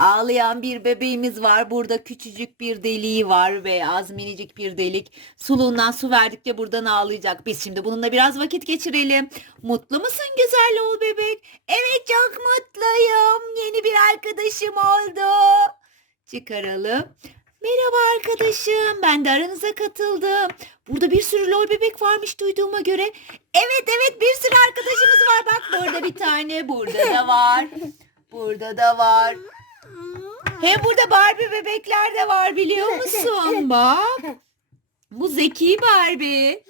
Ağlayan bir bebeğimiz var. Burada küçücük bir deliği var ve az minicik bir delik. Suluğundan su verdikçe buradan ağlayacak. Biz şimdi bununla biraz vakit geçirelim. Mutlu musun güzel oğul bebek? Evet çok mutluyum. Yeni bir arkadaşım oldu. Çıkaralım. Merhaba arkadaşım. Ben de aranıza katıldım. Burada bir sürü lol bebek varmış duyduğuma göre. Evet evet bir sürü arkadaşımız var. Bak burada bir tane. Burada da var. Burada da var. Hem burada Barbie bebekler de var biliyor musun? Bak. Bu Zeki Barbie.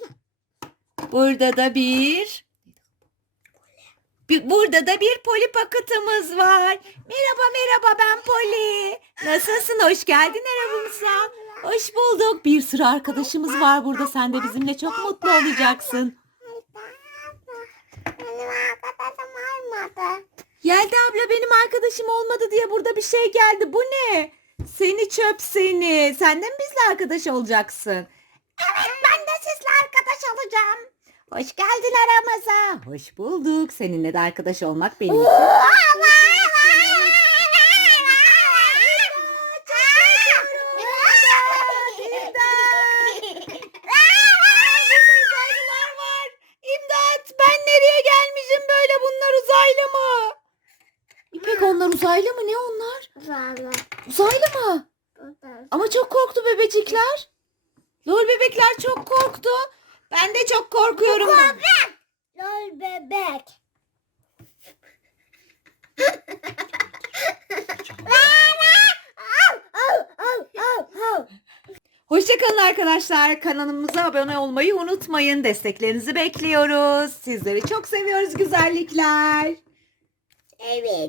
Burada da bir Burada da bir poli pakıtımız var. Merhaba merhaba ben Poli. Nasılsın? Hoş geldin aramıza. Hoş bulduk. Bir sürü arkadaşımız var burada. Sen de bizimle çok mutlu olacaksın. Benim arkadaşım olmadı. Yelda abla benim arkadaşım olmadı diye burada bir şey geldi. Bu ne? Seni çöp seni. Sen de mi bizle arkadaş olacaksın? Evet ben de sizle arkadaş olacağım. Hoş geldin aramıza. Hoş bulduk. Seninle de arkadaş olmak benim için. İmdat ben nereye gelmişim böyle bunlar uzaylı mı? İpek onlar uzaylı mı ne onlar? Uzaylı mı? Ama çok korktu bebecikler. Lol bebekler çok korktu. Ben de çok korkuyorum. Lol bebek. Hoşçakalın arkadaşlar. Kanalımıza abone olmayı unutmayın. Desteklerinizi bekliyoruz. Sizleri çok seviyoruz güzellikler. Evet.